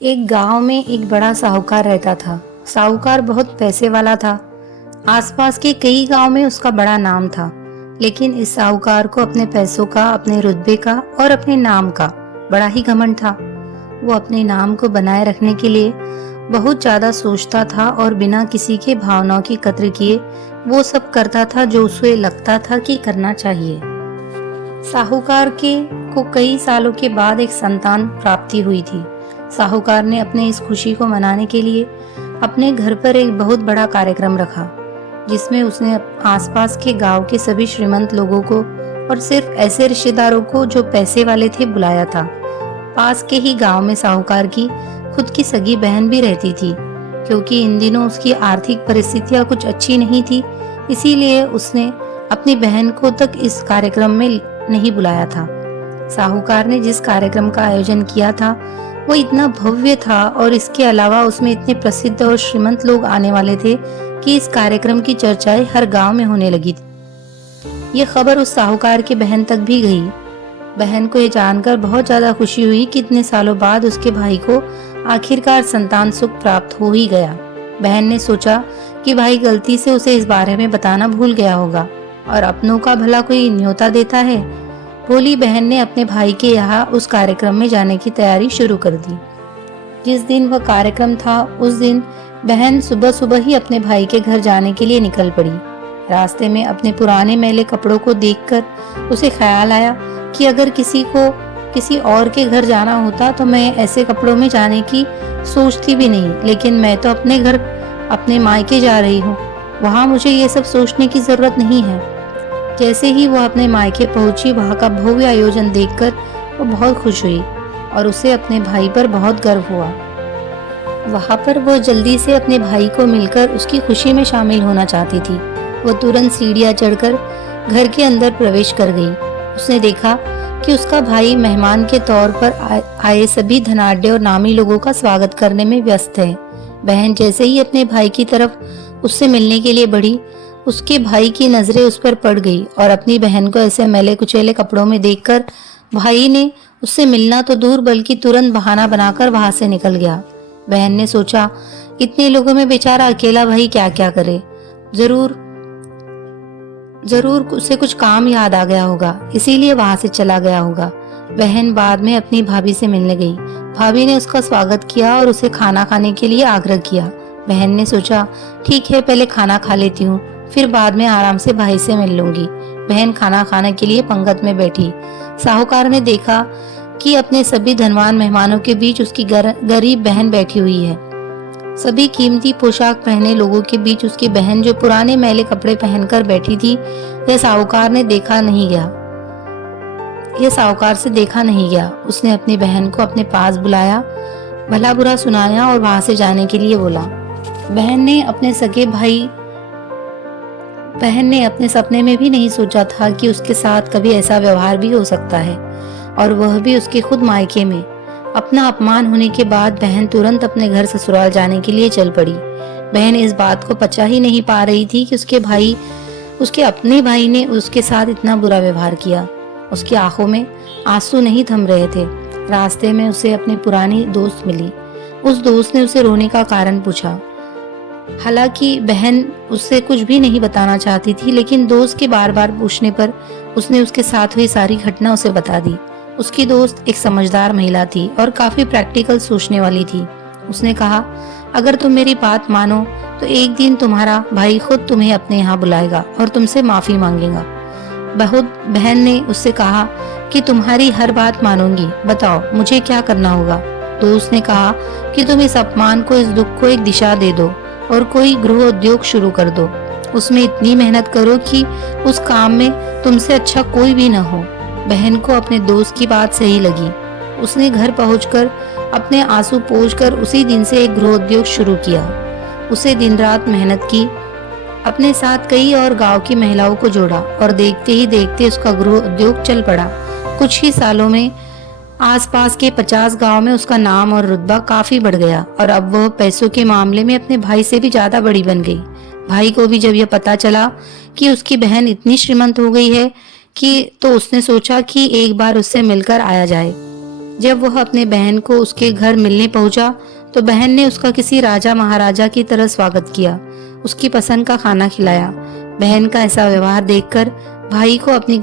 एक गांव में एक बड़ा साहूकार रहता था। साहूकार बहुत पैसे वाला था। आसपास के कई गांव में उसका बड़ा नाम था। लेकिन इस साहूकार को अपने पैसों का, अपने रुतबे का और अपने नाम का बड़ा ही घमंड था। वो अपने नाम को बनाए रखने के लिए बहुत ज्यादा सोचता था और बिना किसी के भावनाओं की कद्र किए वो सब करता था जो उसे लगता था कि करना चाहिए। साहूकार के को कई सालों के बाद एक संतान प्राप्ति हुई थी। साहूकार ने अपने इस खुशी को मनाने के लिए अपने घर पर एक बहुत बड़ा कार्यक्रम रखा, जिसमें उसने आसपास के गांव के सभी श्रीमंत लोगों को और सिर्फ ऐसे रिश्तेदारों को जो पैसे वाले थे बुलाया था। पास के ही गांव में साहूकार की खुद की सगी बहन भी रहती थी। क्योंकि इन दिनों उसकी आर्थिक परिस्थितियां कुछ अच्छी नहीं थी, इसीलिए उसने अपनी बहन को तक इस कार्यक्रम में नहीं बुलाया था। साहूकार ने जिस कार्यक्रम का आयोजन किया था वो इतना भव्य था और इसके अलावा उसमें इतने प्रसिद्ध और श्रीमंत लोग आने वाले थे कि इस कार्यक्रम की चर्चाएं हर गांव में होने लगी थी। ये खबर उस साहूकार की बहन तक भी गई। बहन को ये जानकर बहुत ज्यादा खुशी हुई कि इतने सालों बाद उसके भाई को आखिरकार संतान सुख प्राप्त हो ही गया। बहन ने सोचा कि भाई गलती से उसे इस बारे में बताना भूल गया होगा और अपनों का भला कोई न्योता देता है। भोली बहन ने अपने भाई के यहाँ उस कार्यक्रम में जाने की तैयारी शुरू कर दी। जिस दिन वह कार्यक्रम था उस दिन बहन सुबह सुबह ही अपने भाई के घर जाने के लिए निकल पड़ी। रास्ते में अपने पुराने मैले कपड़ों को देखकर उसे ख्याल आया कि अगर किसी को किसी और के घर जाना होता तो मैं ऐसे कपड़ों में जाने की सोचती भी नहीं, लेकिन मैं तो अपने घर अपने मायके जा रही हूँ, वहाँ मुझे ये सब सोचने की जरूरत नहीं है। जैसे ही वो अपने मायके पहुंची, वहाँ का भव्य आयोजन देखकर वो बहुत खुश हुई और उसे अपने भाई पर बहुत गर्व हुआ। वहाँ पर वो जल्दी से अपने भाई को मिलकर उसकी खुशी में शामिल होना चाहती थी। वो तुरंत सीढ़ियाँ चढ़कर घर के अंदर प्रवेश कर गई। उसने देखा कि उसका भाई मेहमान के तौर पर आए सभी धनाढ्य और नामी लोगों का स्वागत करने में व्यस्त है। बहन जैसे ही अपने भाई की तरफ उससे मिलने के लिए बढ़ी, उसके भाई की नजरें उस पर पड़ गई और अपनी बहन को ऐसे मैले कुचेले कपड़ों में देखकर भाई ने उससे मिलना तो दूर बल्कि तुरंत बहाना बनाकर वहां से निकल गया। बहन ने सोचा, इतने लोगों में बेचारा अकेला भाई क्या क्या करे, जरूर उसे कुछ काम याद आ गया होगा, इसीलिए वहां से चला गया होगा। बहन बाद में अपनी भाभी से मिलने गई। भाभी ने उसका स्वागत किया और उसे खाना खाने के लिए आग्रह किया। बहन ने सोचा, ठीक है पहले खाना खा लेती हूँ, फिर बाद में आराम से भाई से मिल लूंगी। बहन खाना खाने के लिए पंगत में बैठी। साहूकार ने देखा कि अपने सभी धनवान मेहमानों के बीच उसकी गरीब बहन बैठी हुई है। सभी कीमती पोशाक पहने लोगों के बीच उसकी बहन जो पुराने मैले कपड़े पहनकर बैठी थी, यह साहूकार से देखा नहीं गया। उसने अपनी बहन को अपने पास बुलाया, भला बुरा सुनाया और वहां से जाने के लिए बोला। बहन ने अपने सपने में भी नहीं सोचा था कि उसके साथ कभी ऐसा व्यवहार भी हो सकता है, और वह भी उसके खुद मायके में। अपना अपमान होने के बाद बहन तुरंत अपने घर ससुराल जाने के लिए चल पड़ी। बहन इस बात को पचा ही नहीं पा रही थी कि उसके अपने भाई ने उसके साथ इतना बुरा व्यवहार किया। उसकी आंखों में आंसू नहीं थम रहे थे। रास्ते में उसे अपनी पुरानी दोस्त मिली। उस दोस्त ने उसे रोने का कारण पूछा। हालांकि बहन उससे कुछ भी नहीं बताना चाहती थी, लेकिन दोस्त के बार बार पूछने पर उसने उसके साथ हुई सारी घटना उसे बता दी। उसकी दोस्त एक समझदार महिला थी और काफी प्रैक्टिकल सोचने वाली थी। उसने कहा, अगर तुम मेरी बात मानो तो एक दिन तुम्हारा भाई खुद तुम्हें अपने यहाँ बुलाएगा और तुमसे माफी मांगेगा। बहन ने उससे कहा कि तुम्हारी हर बात मानूंगी, बताओ मुझे क्या करना होगा। दोस्त ने कहा कि तुम इस अपमान को, इस दुख को एक दिशा दे दो और कोई गृह उद्योग शुरू कर दो। उसमें इतनी मेहनत करो कि उस काम में तुमसे अच्छा कोई भी न हो। बहन को अपने दोस्त की बात सही लगी। उसने घर पहुंचकर अपने आंसू पोंछकर उसी दिन से एक गृह उद्योग शुरू किया। उसे दिन रात मेहनत की, अपने साथ कई और गांव की महिलाओं को जोड़ा और देखते ही देखते उसका गृह उद्योग चल पड़ा। कुछ ही सालों में आसपास के 50 गांव में उसका नाम और रुतबा काफी बढ़ गया और अब वह पैसों के मामले में अपने भाई से भी ज्यादा बड़ी बन गई। भाई को भी जब यह पता चला कि उसकी बहन इतनी श्रीमंत हो गई है तो उसने सोचा कि एक बार उससे मिलकर आया जाए। जब वह अपने बहन को उसके घर मिलने पहुंचा तो बहन ने उसका किसी राजा महाराजा की तरह स्वागत किया, उसकी पसंद का खाना खिलाया। बहन का ऐसा व्यवहार देखकर भाई को अपनी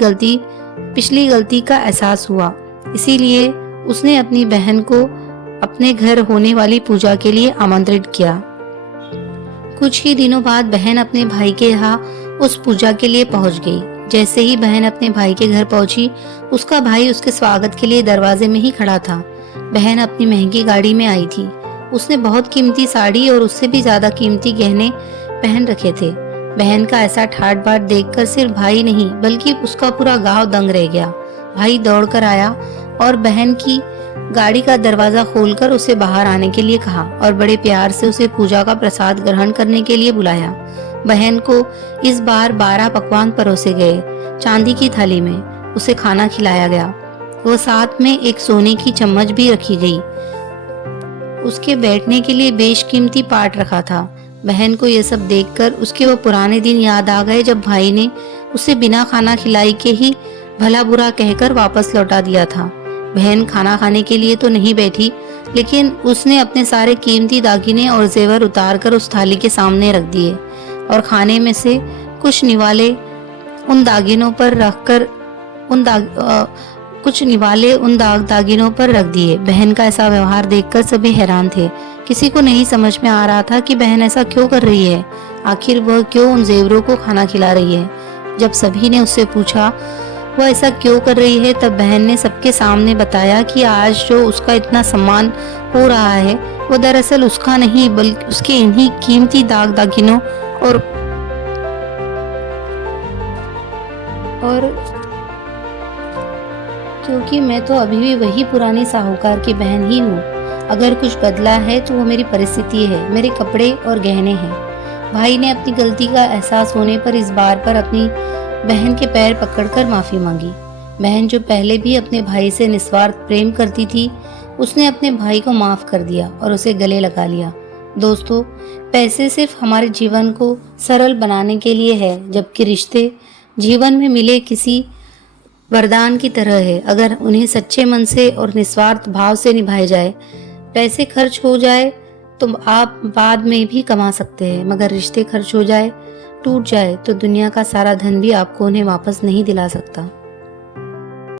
पिछली गलती का एहसास हुआ। इसीलिए उसने अपनी बहन को अपने घर होने वाली पूजा के लिए आमंत्रित किया। कुछ ही दिनों बाद बहन अपने भाई के यहाँ उस पूजा के लिए पहुंच गई। जैसे ही बहन अपने भाई के घर पहुंची, उसका भाई उसके स्वागत के लिए दरवाजे में ही खड़ा था। बहन अपनी महंगी गाड़ी में आई थी। उसने बहुत कीमती साड़ी और उससे भी ज्यादा कीमती गहने पहन रखे थे। बहन का ऐसा ठाट बाट देखकर सिर्फ भाई नहीं बल्कि उसका पूरा गांव दंग रह गया। भाई दौड़कर आया और बहन की गाड़ी का दरवाजा खोलकर उसे बाहर आने के लिए कहा और बड़े प्यार से उसे पूजा का प्रसाद ग्रहण करने के लिए बुलाया। बहन को इस बार 12 पकवान परोसे गए। चांदी की थाली में उसे खाना खिलाया गया। वो साथ में एक सोने की चम्मच भी रखी गई। उसके बैठने के लिए बेशकीमती पाट रखा था। बहन को यह सब देखकर उसके वो पुराने दिन याद आ गए जब भाई ने उसे बिना खाना खिलाई के ही भला बुरा कहकर वापस लौटा दिया था। बहन खाना खाने के लिए तो नहीं बैठी, लेकिन उसने अपने सारे कीमती दागिने और जेवर उतारकर उस थाली के सामने रख दिए और खाने में से कुछ निवाले उन दागिनों पर दागिनों पर रख दिए। बहन का ऐसा व्यवहार देखकर सभी हैरान थे। किसी को नहीं समझ में आ रहा था कि बहन ऐसा क्यों कर रही है। आखिर वह क्यों उन जेवरों को खाना खिला रही है। जब सभी ने उससे पूछा वह ऐसा क्यों कर रही है, तब बहन ने सबके सामने बताया कि आज जो उसका इतना सम्मान हो रहा है वो दरअसल उसका नहीं बल्कि उसके इन्हीं कीमती दागिनों और क्योंकि मैं तो अभी भी वही पुरानी साहूकार की बहन ही हूँ। अगर कुछ बदला है तो वो मेरी परिस्थिति है, मेरे कपड़े और गहने हैं। भाई ने अपनी गलती का एहसास होने पर इस बार पर अपनी बहन के पैर पकड़कर माफी मांगी। बहन जो पहले भी अपने भाई से निस्वार्थ प्रेम करती थी, उसने अपने भाई को माफ कर दिया और उसे गले लगा लिया। दोस्तों, पैसे सिर्फ हमारे जीवन को सरल बनाने के लिए है, जबकि रिश्ते जीवन में मिले किसी वरदान की तरह है। अगर उन्हें सच्चे मन से और निस्वार्थ भाव से निभाए जाए। पैसे खर्च हो जाए तो आप बाद में भी कमा सकते हैं, मगर रिश्ते खर्च हो जाए, टूट जाए तो दुनिया का सारा धन भी आपको उन्हें वापस नहीं दिला सकता।